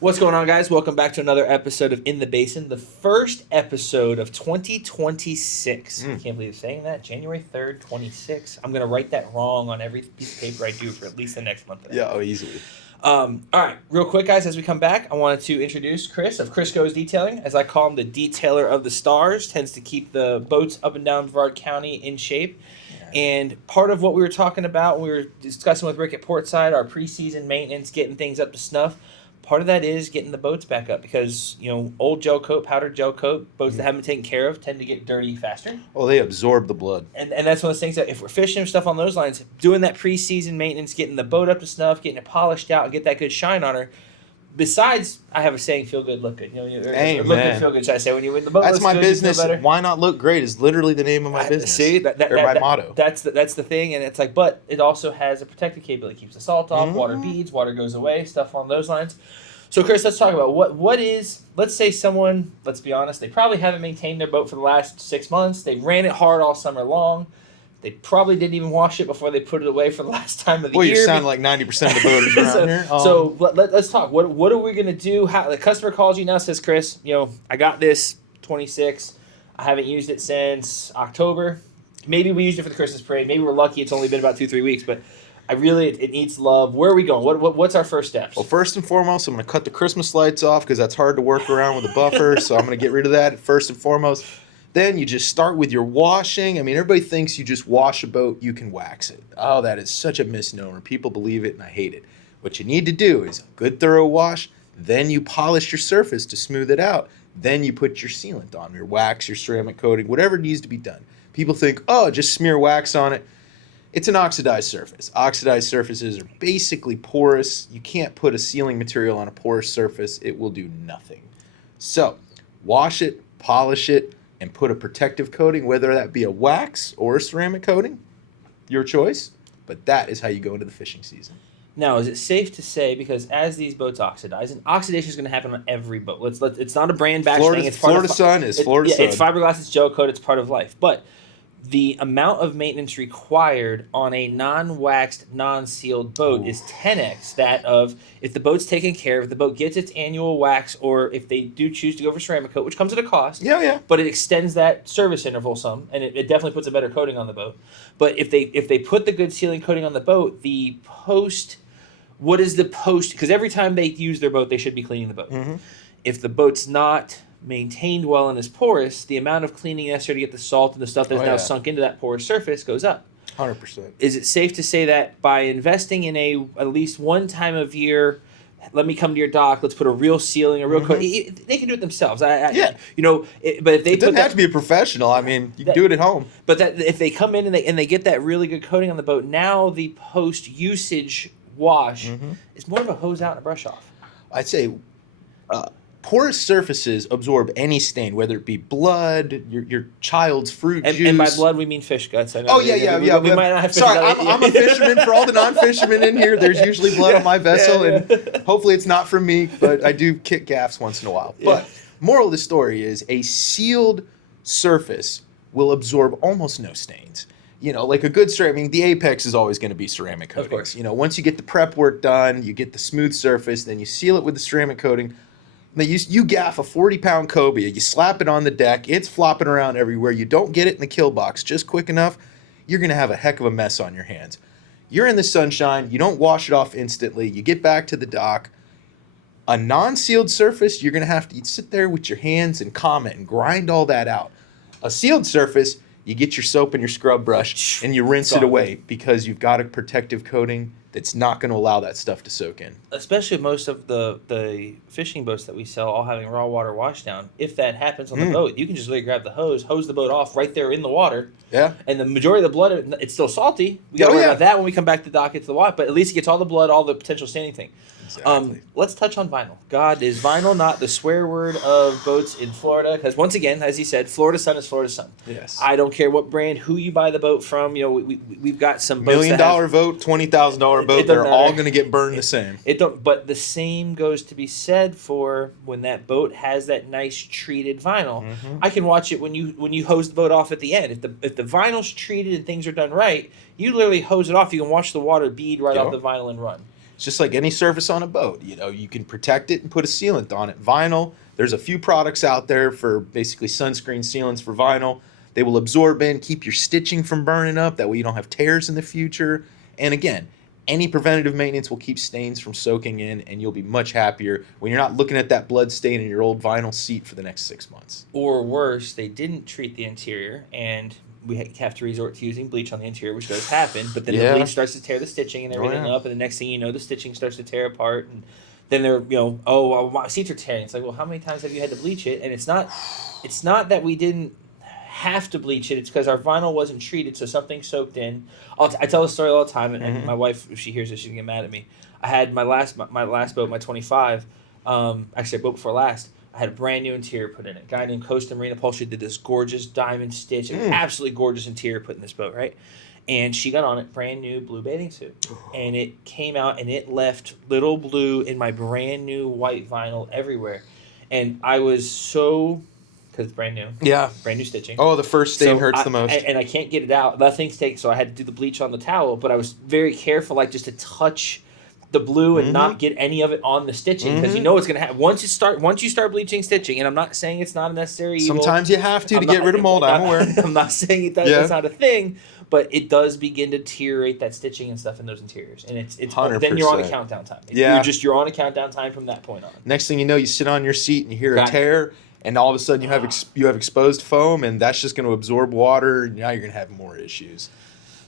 What's going on, guys? Welcome back to another episode of In the Basin, the first episode of 2026. I can't believe I'm saying that. January 3rd, 26. I'm going to write that wrong on every piece of paper I do for at least the next month. Easily. All right, real quick, guys, as we come back, I wanted to introduce Chris of Chrisco's Detailing. As I call him, the detailer of the stars, tends to keep the boats up and down Brevard County in shape. And part of what we were talking about when we were discussing with Rick at Portside, our preseason maintenance, getting things up to snuff, part of that is getting the boats back up because, old gel coat, powdered gel coat, boats that haven't been taken care of tend to get dirty faster. Oh, they absorb the blood. And that's one of those things that if we're fishing and stuff on those lines, doing that preseason maintenance, getting the boat up to snuff, getting it polished out, and get that good shine on her. Besides, I have a saying, feel good, look good. Or look good, feel good, should I say. When you win the boat, that's my good, business. You feel better. Why not look great is literally the name of my business. See, my motto. That's the thing, and it's like, but it also has a protective capability. It keeps the salt off, water beads, water goes away, stuff on those lines. So, Chris, let's talk about what is, let's say someone, let's be honest, they probably haven't maintained their boat for the last 6 months. They ran it hard all summer long. They probably didn't even wash it before they put it away for the last time of the year. Well, you sound like 90% of the boaters around here. So let's talk. What are we going to do? How the customer calls you now, says, Chris, I got this 26. I haven't used it since October. Maybe we used it for the Christmas parade. Maybe we're lucky it's only been about 2-3 weeks, but it needs love. Where are we going? What's our first steps? Well, first and foremost, I'm going to cut the Christmas lights off because that's hard to work around with a buffer. So I'm going to get rid of that first and foremost. Then you just start with your washing. I mean, everybody thinks you just wash a boat, you can wax it. Oh, that is such a misnomer. People believe it, and I hate it. What you need to do is a good thorough wash. Then you polish your surface to smooth it out. Then you put your sealant on, your wax, your ceramic coating, whatever needs to be done. People think, just smear wax on it. It's an oxidized surface. Oxidized surfaces are basically porous. You can't put a sealing material on a porous surface. It will do nothing. So wash it, polish it, and put a protective coating, whether that be a wax or a ceramic coating, your choice. But that is how you go into the fishing season. Now, is it safe to say, because as these boats oxidize, and oxidation is going to happen on every boat. It's not a brand bash thing. It's Florida Sun is Florida Sun. It's fiberglass, it's gel coat, it's part of life. But the amount of maintenance required on a non-waxed, non-sealed boat is 10x that of if the boat's taken care of, if the boat gets its annual wax, or if they do choose to go for ceramic coat, which comes at a cost. Yeah. But it extends that service interval some, and it definitely puts a better coating on the boat. But if they put the good sealing coating on the boat, the post, what is the post? Because every time they use their boat, they should be cleaning the boat. Mm-hmm. If the boat's not maintained well and is porous, the amount of cleaning necessary to get the salt and the stuff that's now sunk into that porous surface goes up. 100%. Is it safe to say that by investing in at least one time of year, let me come to your dock, let's put a real sealing, a real coat. They can do it themselves. But if they doesn't have to be a professional. I mean, you can do it at home. But that if they come in and they get that really good coating on the boat, now the post-usage wash is more of a hose out and a brush off. I'd say porous surfaces absorb any stain, whether it be blood, your child's fruit juice. And by blood, we mean fish guts. I know. Oh, yeah. We might not have fish sorry, guts. I'm a fisherman. For all the non-fishermen in here, there's usually blood on my vessel, and hopefully it's not from me, but I do kick gaffs once in a while. But moral of the story is a sealed surface will absorb almost no stains. Like a good ceramic, I mean, the apex is always going to be ceramic coatings. Of course. Once you get the prep work done, you get the smooth surface, then you seal it with the ceramic coating. Now you gaff a 40-pound cobia, you slap it on the deck, it's flopping around everywhere, you don't get it in the kill box just quick enough, you're going to have a heck of a mess on your hands. You're in the sunshine, you don't wash it off instantly, you get back to the dock. A non-sealed surface, you're going to have to sit there with your hands and comment and grind all that out. A sealed surface, you get your soap and your scrub brush and you rinse it away because you've got a protective coating that's not going to allow that stuff to soak in. Especially most of the fishing boats that we sell all having raw water washdown. If that happens on the boat, you can just really grab the hose the boat off right there in the water. Yeah. And the majority of the blood, it's still salty. We got to worry about that when we come back to the dock into the water. But at least it gets all the blood, all the potential staining thing. Exactly. Let's touch on vinyl. God, is vinyl not the swear word of boats in Florida? Because once again, as he said, Florida Sun is Florida Sun. Yes. I don't care what brand, who you buy the boat from. We've got some boats $1 million boat, $20,000 boat. They're all going to get burned the same. But the same goes to be said for when that boat has that nice treated vinyl. Mm-hmm. I can watch it when you hose the boat off at the end. If the vinyl's treated and things are done right, you literally hose it off. You can watch the water bead right off the vinyl and run. It's just like any surface on a boat. You know, you can protect it and put a sealant on it. Vinyl, there's a few products out there for basically sunscreen sealants for vinyl. They will absorb in, keep your stitching from burning up. That way you don't have tears in the future. And again, any preventative maintenance will keep stains from soaking in, and you'll be much happier when you're not looking at that blood stain in your old vinyl seat for the next 6 months. Or worse, they didn't treat the interior, and we have to resort to using bleach on the interior, which does happen. But then the bleach starts to tear the stitching and everything up, and the next thing you know, the stitching starts to tear apart. And then they're, oh, well, my seats are tearing. It's like, well, how many times have you had to bleach it? And it's not that we didn't have to bleach it. It's because our vinyl wasn't treated, so something soaked in. I tell the story all the time, and my wife, if she hears this, she's gonna get mad at me. I had my last boat, my 25. Actually, a boat before last. I had a brand new interior put in it. A guy named Costa Marine Upholstery did this gorgeous diamond stitch, an absolutely gorgeous interior put in this boat, right? And she got on it, brand new blue bathing suit. And it came out and it left little blue in my brand new white vinyl everywhere. And I was so, because it's brand new. Yeah. Brand new stitching. Oh, the first stain hurts the most. And I can't get it out. Nothing's taken, so I had to do the bleach on the towel. But I was very careful, like just to touch the blue and not get any of it on the stitching, because you know it's gonna happen once you start bleaching stitching. And I'm not saying it's not a necessary evil. Sometimes you have to get rid of mold. I'm aware. I'm not saying that's not a thing, but it does begin to deteriorate that stitching and stuff in those interiors, and it's 100%. Then you're on a countdown time. You're on a countdown time from that point on. Next thing you know, you sit on your seat and you hear a tear, and all of a sudden you have exposed foam, and that's just going to absorb water, and now you're going to have more issues.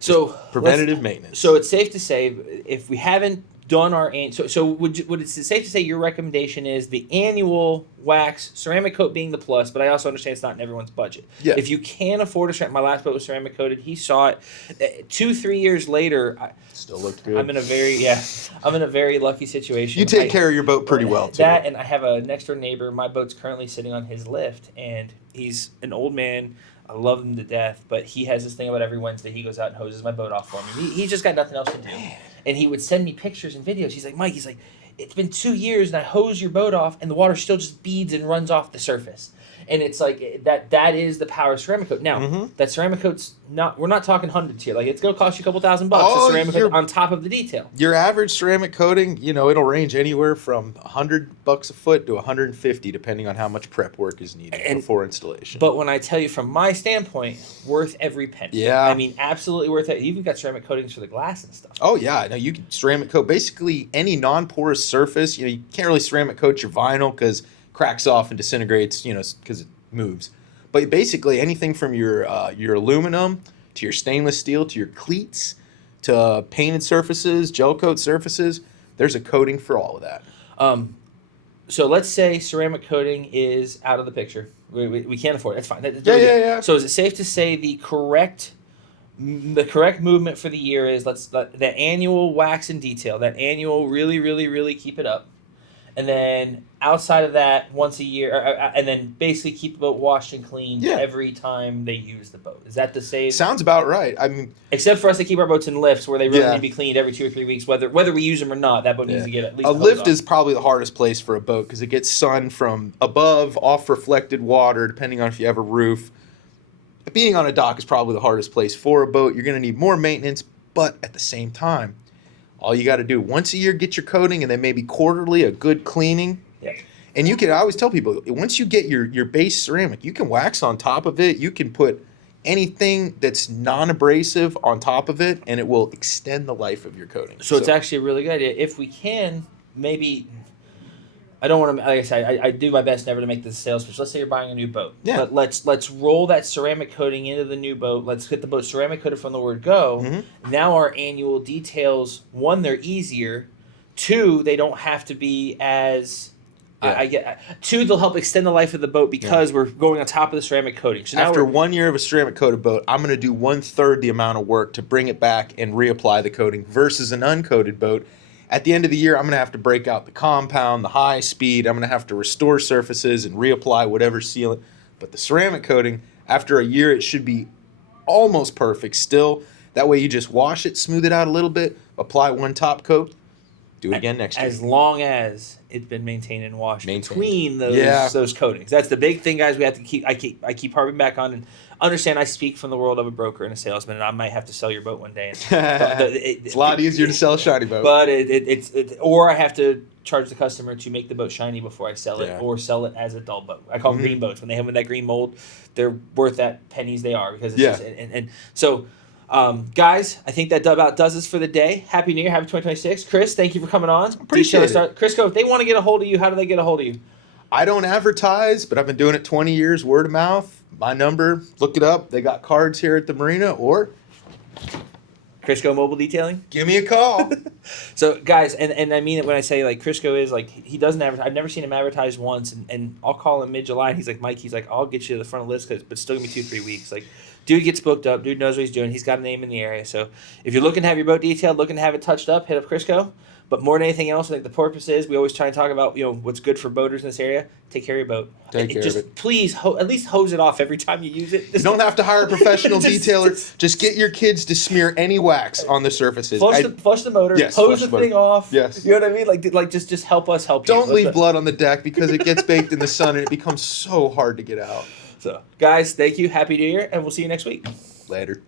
So preventative maintenance. So it's safe to say, if we haven't done our would it safe to say your recommendation is the annual wax ceramic coat being the plus, but I also understand it's not in everyone's budget. Yeah. If you can afford a ceramic, my last boat was ceramic coated. He saw it 2-3 years later. Still looked good. I'm in a very lucky situation. You take care of your boat pretty well too. That, and I have a next door neighbor. My boat's currently sitting on his lift, and he's an old man. I love him to death, but he has this thing about every Wednesday he goes out and hoses my boat off for me. He's just got nothing else to do. And he would send me pictures and videos. He's like, Mike, it's been 2 years and I hose your boat off and the water still just beads and runs off the surface. And it's like that is the power of ceramic coat. Now, that ceramic coat's we're not talking hundreds here. Like, it's going to cost you a couple $1,000 a ceramic coat on top of the detail. Your average ceramic coating, it'll range anywhere from $100 a foot to $150, depending on how much prep work is needed before installation. But when I tell you from my standpoint, worth every penny. Yeah. I mean, absolutely worth it. You've even got ceramic coatings for the glass and stuff. Oh, yeah. No, you can ceramic coat basically any non-porous surface. You can't really ceramic coat your vinyl because cracks off and disintegrates, because it moves. But basically anything from your aluminum to your stainless steel to your cleats to painted surfaces, gel coat surfaces, there's a coating for all of that. So let's say ceramic coating is out of the picture. We can't afford it. That's fine. Yeah. So is it safe to say the correct movement for the year is the annual wax and detail, that annual really, really, really keep it up. And then outside of that, once a year, and then basically keep the boat washed and cleaned every time they use the boat. Is that the same? Sounds about right. I mean, except for us to keep our boats in lifts where they really need to be cleaned every 2 or 3 weeks, whether we use them or not. That boat needs to get at least a lift is probably the hardest place for a boat because it gets sun from above, off reflected water, depending on if you have a roof. Being on a dock is probably the hardest place for a boat. You're going to need more maintenance, but at the same time, all you got to do once a year, get your coating, and then maybe quarterly a good cleaning. Yeah. And I always tell people, once you get your base ceramic, you can wax on top of it. You can put anything that's non-abrasive on top of it, and it will extend the life of your coating. So it's actually a really good idea. If we can, maybe, I don't want to, like I said, I do my best never to make this a sales pitch. Let's say you're buying a new boat. Yeah. But let's roll that ceramic coating into the new boat. Let's get the boat ceramic coated from the word go. Mm-hmm. Now our annual details, 1, they're easier. 2, they don't have to be as... Yeah. 2, they'll help extend the life of the boat because we're going on top of the ceramic coating. So after 1 year of a ceramic coated boat, I'm going to do 1/3 the amount of work to bring it back and reapply the coating versus an uncoated boat. At the end of the year, I'm going to have to break out the compound, the high speed. I'm going to have to restore surfaces and reapply whatever sealant. But the ceramic coating, after a year, it should be almost perfect still. That way you just wash it, smooth it out a little bit, apply one top coat, Do it again next year. As long as it's been maintained and washed between those coatings. That's the big thing, guys. We have to keep. I keep harping back on and understand. I speak from the world of a broker and a salesman, and I might have to sell your boat one day. It's a lot easier to sell a shiny boat, but or I have to charge the customer to make the boat shiny before I sell it, or sell it as a dull boat. I call them green boats. When they have them in that green mold, they're worth that pennies they are because it's just, and so. Guys, I think that about does this for the day. Happy New Year. Happy 2026. Chris, thank you for coming on. Appreciate it. Chrisco, if they want to get a hold of you, how do they get a hold of you? I don't advertise, but I've been doing it 20 years, word of mouth. My number, look it up. They got cards here at the marina, or Chrisco Mobile Detailing. Give me a call. So, guys, and I mean it when I say, like, Chrisco is, like, he doesn't advertise. I've never seen him advertise once, and I'll call him mid-July, and he's like, Mike, I'll get you to the front of the list, but it's still going to be 2-3 weeks. Like, dude gets booked up. Dude knows what he's doing. He's got a name in the area. So if you're looking to have your boat detailed, looking to have it touched up, hit up Chrisco. But more than anything else, I think the purpose is we always try and talk about what's good for boaters in this area. Take care of your boat. Take care of it. Please, at least hose it off every time you use it. You don't have to hire a professional detailer. Just get your kids to smear any wax on the surfaces. Flush the motor. Yes, hose the thing off. Yes. You know what I mean? Like just help us help you. Don't leave blood on the deck because it gets baked in the sun and it becomes so hard to get out. So, guys, thank you. Happy New Year, and we'll see you next week. Later.